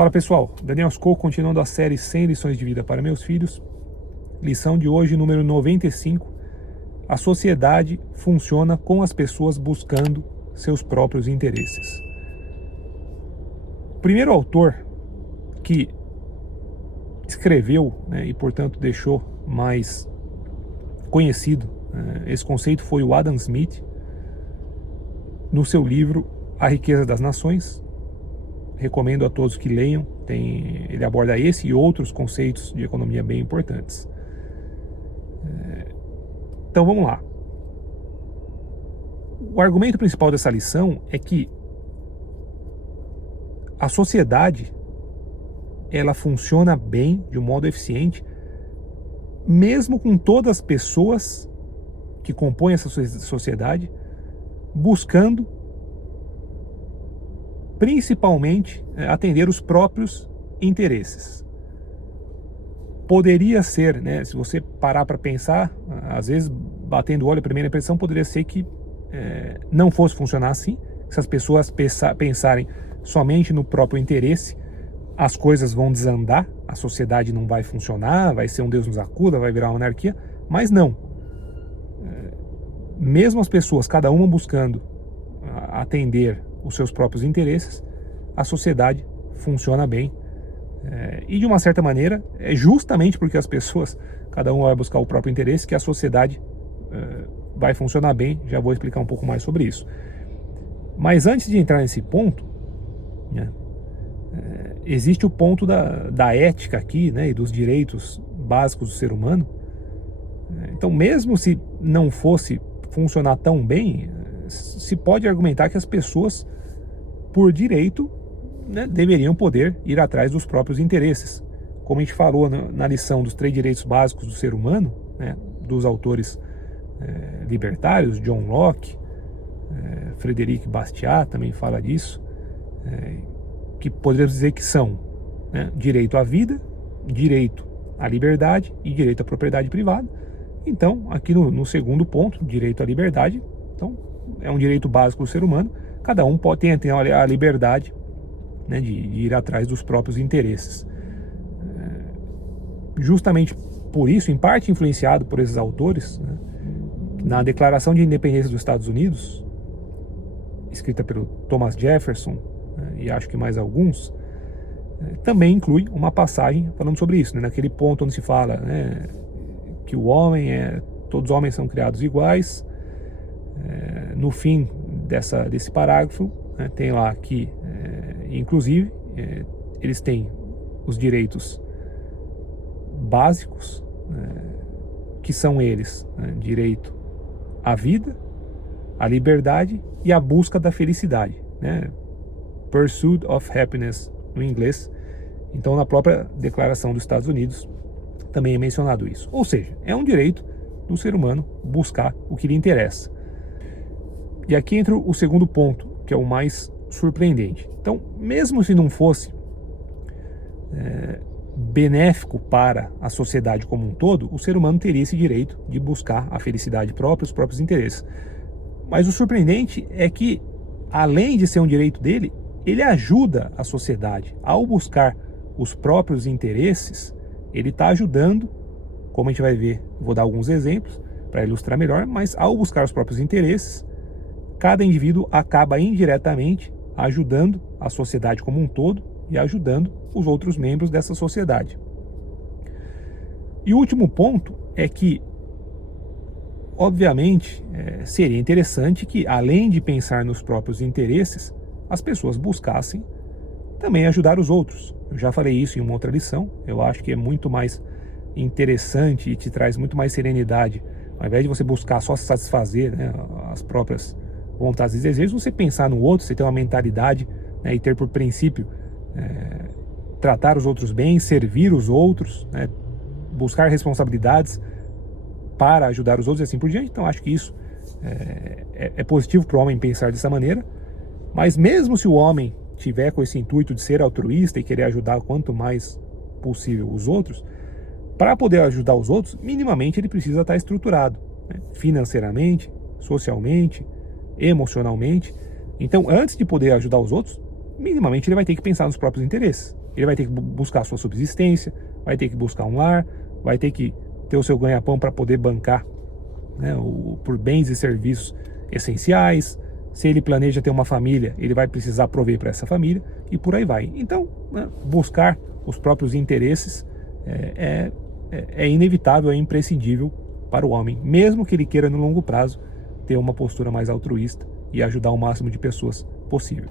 Fala pessoal, Daniel Sco continuando a série 100 lições de vida para meus filhos. Lição de hoje, número 95. A sociedade funciona com as pessoas buscando seus próprios interesses. O primeiro autor que escreveu, e portanto deixou mais conhecido esse conceito foi o Adam Smith, no seu livro A Riqueza das Nações. Recomendo a todos que leiam. Ele aborda esse e outros conceitos de economia bem importantes. Então vamos lá. O argumento principal dessa lição é que a sociedade ela funciona bem, de um modo eficiente, mesmo com todas as pessoas que compõem essa sociedade buscando principalmente atender os próprios interesses. Poderia ser, se você parar para pensar, às vezes batendo o olho, a primeira impressão poderia ser que não fosse funcionar assim. Se as pessoas pensarem somente no próprio interesse, as coisas vão desandar, a sociedade não vai funcionar, vai ser um Deus nos acuda, vai virar uma anarquia, mas não. Mesmo as pessoas, cada uma buscando atender os seus próprios interesses, a sociedade funciona bem. E de uma certa maneira, é justamente porque as pessoas, cada uma vai buscar o próprio interesse, que a sociedade vai funcionar bem. Já vou explicar um pouco mais sobre isso. Mas antes de entrar nesse ponto, existe o ponto da ética aqui, e dos direitos básicos do ser humano. Então, mesmo se não fosse funcionar tão bem, se pode argumentar que as pessoas, por direito, deveriam poder ir atrás dos próprios interesses. Como a gente falou na lição dos 3 direitos básicos do ser humano, dos autores libertários, John Locke, Frederic Bastiat também fala disso, que poderíamos dizer que são direito à vida, direito à liberdade e direito à propriedade privada. Então, aqui no segundo ponto, direito à liberdade, então é um direito básico do ser humano. Cada um tem a liberdade de ir atrás dos próprios interesses. Justamente por isso, em parte influenciado por esses autores, na Declaração de Independência dos Estados Unidos, escrita pelo Thomas Jefferson, e acho que mais alguns, também inclui uma passagem falando sobre isso, naquele ponto onde se fala que todos os homens são criados iguais. No fim desse parágrafo, tem lá que, inclusive, eles têm os direitos básicos, que são eles, direito à vida, à liberdade e à busca da felicidade, Pursuit of Happiness no inglês. Então, na própria Declaração dos Estados Unidos também é mencionado isso. Ou seja, é um direito do ser humano buscar o que lhe interessa. E aqui entra o segundo ponto, que é o mais surpreendente. Então, mesmo se não fosse benéfico para a sociedade como um todo, o ser humano teria esse direito de buscar a felicidade própria, os próprios interesses. Mas o surpreendente é que, além de ser um direito dele, ele ajuda a sociedade. Ao buscar os próprios interesses, ele está ajudando, como a gente vai ver, vou dar alguns exemplos para ilustrar melhor, mas ao buscar os próprios interesses, cada indivíduo acaba indiretamente ajudando a sociedade como um todo e ajudando os outros membros dessa sociedade. E o último ponto é que, obviamente, seria interessante que, além de pensar nos próprios interesses, as pessoas buscassem também ajudar os outros. Eu já falei isso em uma outra lição. Eu acho que é muito mais interessante e te traz muito mais serenidade, ao invés de você buscar só satisfazer as próprias vontades e desejos, você pensar no outro, você ter uma mentalidade e ter por princípio tratar os outros bem, servir os outros, buscar responsabilidades para ajudar os outros e assim por diante. Então acho que isso é positivo para o homem pensar dessa maneira. Mas mesmo se o homem tiver com esse intuito de ser altruísta e querer ajudar quanto mais possível os outros, para poder ajudar os outros, minimamente ele precisa estar estruturado, financeiramente, socialmente, emocionalmente. Então, antes de poder ajudar os outros, minimamente ele vai ter que pensar nos próprios interesses. Ele vai ter que buscar a sua subsistência, vai ter que buscar um lar, vai ter que ter o seu ganha-pão para poder bancar, né, por bens e serviços essenciais. Se ele planeja ter uma família, ele vai precisar prover para essa família e por aí vai. Então, né, buscar os próprios interesses é inevitável, é imprescindível para o homem, mesmo que ele queira no longo prazo ter uma postura mais altruísta e ajudar o máximo de pessoas possível.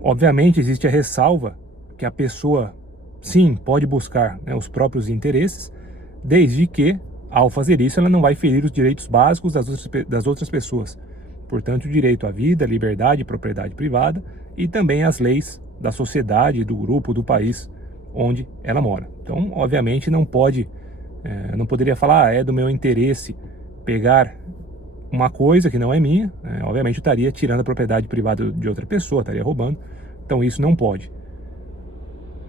Obviamente existe a ressalva que a pessoa, sim, pode buscar, né, os próprios interesses, desde que, ao fazer isso, ela não vai ferir os direitos básicos das outras pessoas. Portanto, o direito à vida, liberdade e propriedade privada e também as leis da sociedade, do grupo, do país onde ela mora. Então, obviamente, não poderia falar, é do meu interesse pegar uma coisa que não é minha, obviamente eu estaria tirando a propriedade privada de outra pessoa, estaria roubando, então isso não pode.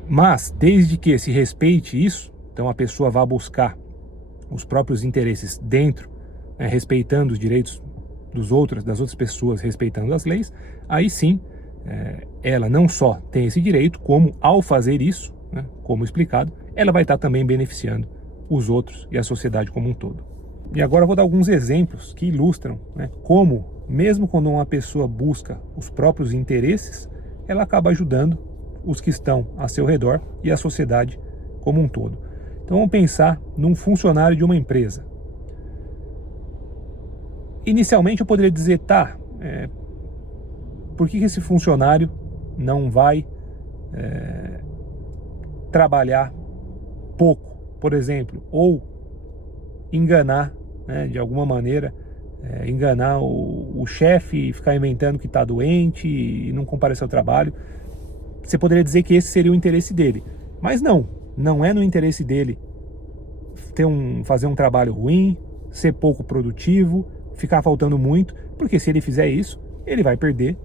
Mas, desde que se respeite isso, então a pessoa vá buscar os próprios interesses dentro, respeitando os direitos das outras pessoas, respeitando as leis, aí sim, ela não só tem esse direito, como ao fazer isso, né, como explicado, ela vai estar também beneficiando os outros e a sociedade como um todo. E agora eu vou dar alguns exemplos que ilustram, né, como, mesmo quando uma pessoa busca os próprios interesses, ela acaba ajudando os que estão a seu redor e a sociedade como um todo. Então vamos pensar num funcionário de uma empresa. Inicialmente eu poderia dizer, por que esse funcionário não vai trabalhar pouco, por exemplo, ou enganar, né, de alguma maneira, enganar o chefe e ficar inventando que está doente e não comparecer ao trabalho. Você poderia dizer que esse seria o interesse dele, mas não é no interesse dele fazer um trabalho ruim, ser pouco produtivo, ficar faltando muito, porque se ele fizer isso, ele vai perder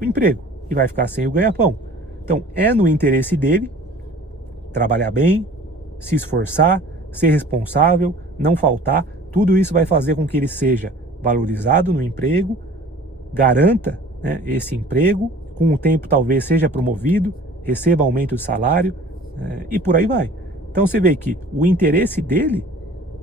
o emprego e vai ficar sem o ganha-pão. Então, é no interesse dele trabalhar bem, se esforçar, ser responsável, não faltar. Tudo isso vai fazer com que ele seja valorizado no emprego, garanta, né, esse emprego, com o tempo talvez seja promovido, receba aumento de salário, e por aí vai. Então você vê que o interesse dele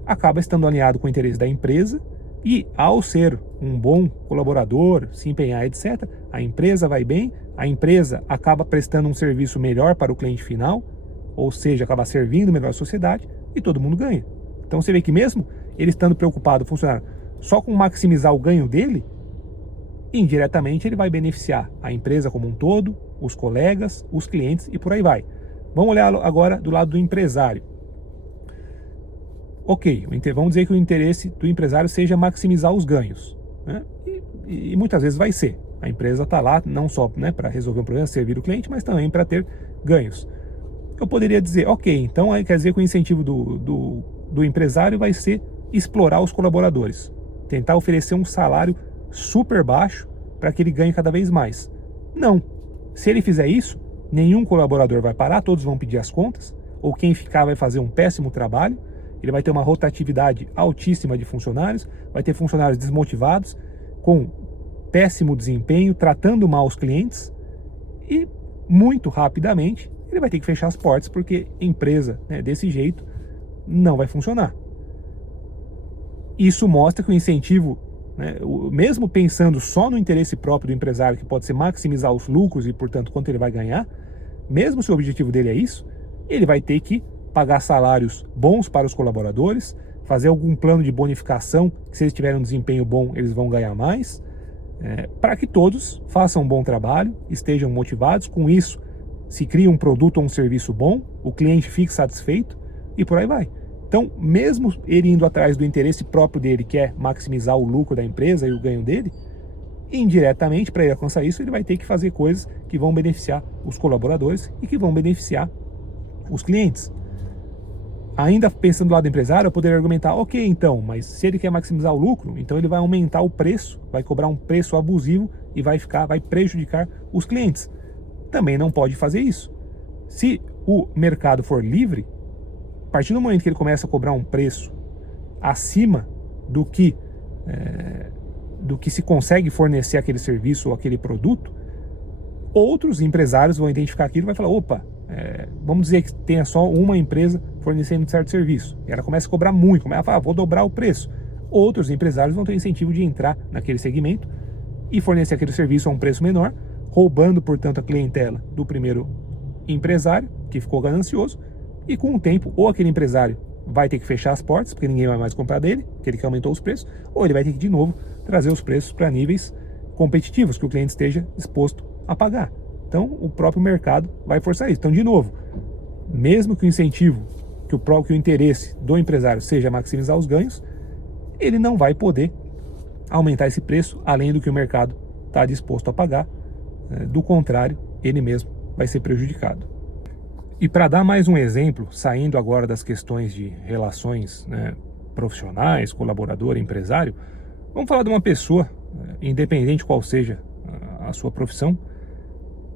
acaba estando alinhado com o interesse da empresa, e ao ser um bom colaborador, se empenhar, etc., a empresa vai bem, a empresa acaba prestando um serviço melhor para o cliente final, ou seja, acaba servindo melhor a sociedade, e todo mundo ganha. Então você vê que mesmo ele estando preocupado, o funcionário, só com maximizar o ganho dele, indiretamente ele vai beneficiar a empresa como um todo, os colegas, os clientes e por aí vai. Vamos olhar agora do lado do empresário. Ok, vamos dizer que o interesse do empresário seja maximizar os ganhos, né? E muitas vezes vai ser. A empresa está lá não só, né, para resolver um problema, servir o cliente, mas também para ter ganhos. Eu poderia dizer, ok, então aí quer dizer que o incentivo do empresário vai ser explorar os colaboradores, tentar oferecer um salário super baixo para que ele ganhe cada vez mais. Não. Se ele fizer isso, nenhum colaborador vai parar, todos vão pedir as contas, ou quem ficar vai fazer um péssimo trabalho, ele vai ter uma rotatividade altíssima de funcionários, vai ter funcionários desmotivados, com péssimo desempenho, tratando mal os clientes, e muito rapidamente ele vai ter que fechar as portas, porque empresa, né, desse jeito não vai funcionar. Isso mostra que o incentivo, né, mesmo pensando só no interesse próprio do empresário, que pode ser maximizar os lucros e, portanto, quanto ele vai ganhar, mesmo se o objetivo dele é isso, ele vai ter que pagar salários bons para os colaboradores, fazer algum plano de bonificação, que se eles tiverem um desempenho bom, eles vão ganhar mais, para que todos façam um bom trabalho, estejam motivados. Com isso, se cria um produto ou um serviço bom, o cliente fique satisfeito e por aí vai. Então, mesmo ele indo atrás do interesse próprio dele, que é maximizar o lucro da empresa e o ganho dele, indiretamente, para ele alcançar isso, ele vai ter que fazer coisas que vão beneficiar os colaboradores e que vão beneficiar os clientes. Ainda pensando do lado do empresário, eu poderia argumentar, ok, então, mas se ele quer maximizar o lucro, então ele vai aumentar o preço, vai cobrar um preço abusivo e vai prejudicar os clientes. Também não pode fazer isso. Se o mercado for livre, a partir do momento que ele começa a cobrar um preço acima do que se consegue fornecer aquele serviço ou aquele produto, outros empresários vão identificar aquilo e vai falar, opa, vamos dizer que tenha só uma empresa fornecendo certo serviço, e ela começa a cobrar muito, começa a falar, vou dobrar o preço. Outros empresários vão ter incentivo de entrar naquele segmento e fornecer aquele serviço a um preço menor, roubando, portanto, a clientela do primeiro empresário, que ficou ganancioso, e com o tempo, ou aquele empresário vai ter que fechar as portas, porque ninguém vai mais comprar dele, porque ele que aumentou os preços, ou ele vai ter que, de novo, trazer os preços para níveis competitivos, que o cliente esteja disposto a pagar. Então, o próprio mercado vai forçar isso. Então, de novo, mesmo que o incentivo, que o interesse do empresário seja maximizar os ganhos, ele não vai poder aumentar esse preço além do que o mercado está disposto a pagar. Do contrário, ele mesmo vai ser prejudicado. E para dar mais um exemplo, saindo agora das questões de relações, né, profissionais, colaborador, empresário, vamos falar de uma pessoa, independente qual seja a sua profissão.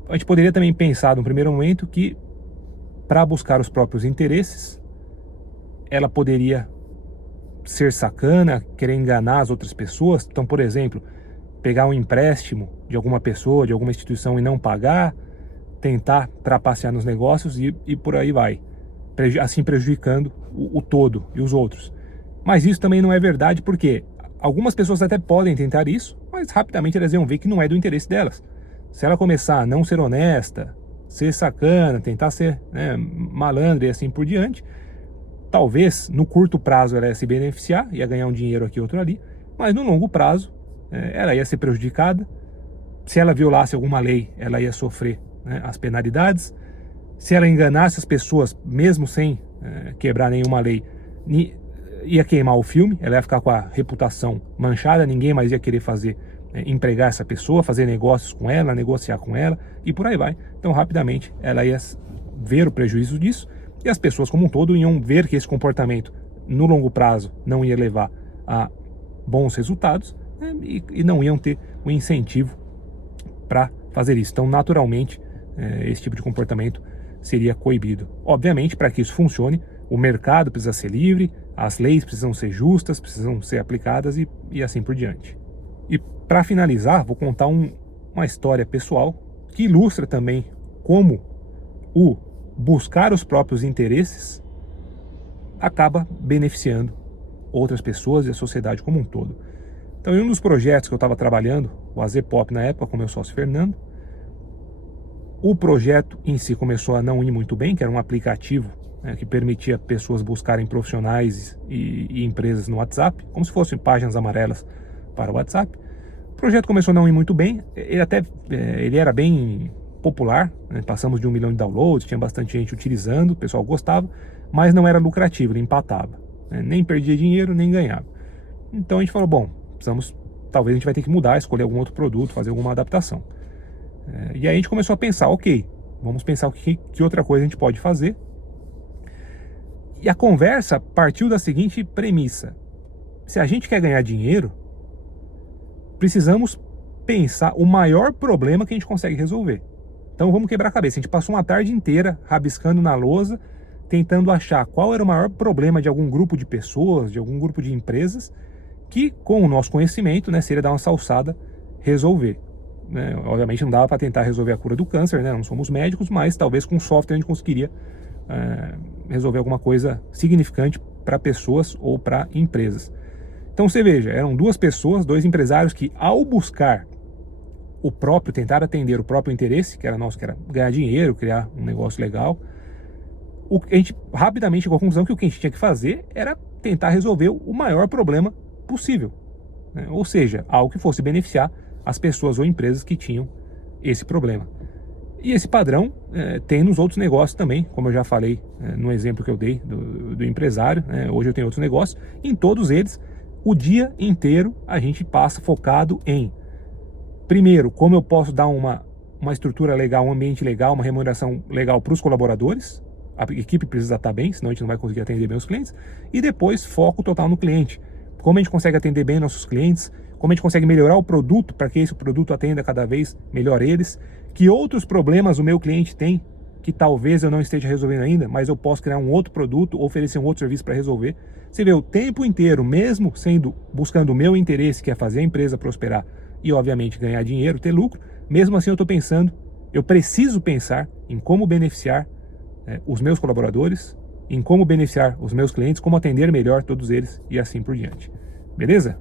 A gente poderia também pensar, no primeiro momento, que para buscar os próprios interesses, ela poderia ser sacana, querer enganar as outras pessoas. Então, por exemplo, pegar um empréstimo de alguma pessoa, de alguma instituição e não pagar, tentar trapacear nos negócios e por aí vai, assim prejudicando o todo e os outros. Mas isso também não é verdade, porque algumas pessoas até podem tentar isso, mas rapidamente elas vão ver que não é do interesse delas. Se ela começar a não ser honesta, ser sacana, tentar ser, né, malandra e assim por diante, talvez no curto prazo ela ia se beneficiar, ia ganhar um dinheiro aqui, outro ali, mas no longo prazo ela ia ser prejudicada. Se ela violasse alguma lei, ela ia sofrer, né, as penalidades. Se ela enganasse as pessoas, mesmo sem quebrar nenhuma lei, ia queimar o filme, ela ia ficar com a reputação manchada, ninguém mais ia querer empregar essa pessoa, fazer negócios com ela, negociar com ela e por aí vai. Então rapidamente ela ia ver o prejuízo disso e as pessoas como um todo iam ver que esse comportamento no longo prazo não ia levar a bons resultados, né, e não iam ter o incentivo para fazer isso. Então naturalmente esse tipo de comportamento seria coibido. Obviamente, para que isso funcione, o mercado precisa ser livre, as leis precisam ser justas, precisam ser aplicadas e assim por diante. E para finalizar, vou contar uma história pessoal que ilustra também como o buscar os próprios interesses acaba beneficiando outras pessoas e a sociedade como um todo. Então, em um dos projetos que eu estava trabalhando, o AZ Pop na época, com meu sócio Fernando, o projeto em si começou a não ir muito bem, que era um aplicativo, né, que permitia pessoas buscarem profissionais e empresas no WhatsApp, como se fossem páginas amarelas para o WhatsApp. O projeto começou a não ir muito bem, ele era bem popular, né, passamos de 1 milhão de downloads, tinha bastante gente utilizando, o pessoal gostava, mas não era lucrativo, ele empatava, né, nem perdia dinheiro, nem ganhava. Então a gente falou, bom, talvez a gente vai ter que mudar, escolher algum outro produto, fazer alguma adaptação. E aí a gente começou a pensar, ok, vamos pensar que outra coisa a gente pode fazer. E a conversa partiu da seguinte premissa: se a gente quer ganhar dinheiro, precisamos pensar o maior problema que a gente consegue resolver. Então vamos quebrar a cabeça. A gente passou uma tarde inteira rabiscando na lousa, tentando achar qual era o maior problema de algum grupo de pessoas, de algum grupo de empresas, que com o nosso conhecimento, né, seria dar uma salsada, resolver. Né? Obviamente não dava para tentar resolver a cura do câncer, né? Não somos médicos, mas talvez com software a gente conseguiria resolver alguma coisa significante para pessoas ou para empresas. Então você veja, eram duas pessoas, dois empresários que, ao buscar tentar atender o próprio interesse, que era nosso, que era ganhar dinheiro, criar um negócio legal, a gente rapidamente chegou à conclusão que o que a gente tinha que fazer era tentar resolver o maior problema possível, né? Ou seja, algo que fosse beneficiar as pessoas ou empresas que tinham esse problema. E esse padrão tem nos outros negócios também, como eu já falei no exemplo que eu dei do empresário, né? Hoje eu tenho outros negócios, em todos eles, o dia inteiro a gente passa focado em, primeiro, como eu posso dar uma estrutura legal, um ambiente legal, uma remuneração legal para os colaboradores. A equipe precisa estar bem, senão a gente não vai conseguir atender bem os clientes. E depois, foco total no cliente. Como a gente consegue atender bem nossos clientes, como a gente consegue melhorar o produto para que esse produto atenda cada vez melhor eles, que outros problemas o meu cliente tem, que talvez eu não esteja resolvendo ainda, mas eu posso criar um outro produto, oferecer um outro serviço para resolver. Você vê, o tempo inteiro, mesmo buscando o meu interesse, que é fazer a empresa prosperar e obviamente ganhar dinheiro, ter lucro, mesmo assim eu preciso pensar em como beneficiar os meus colaboradores, em como beneficiar os meus clientes, como atender melhor todos eles e assim por diante. Beleza?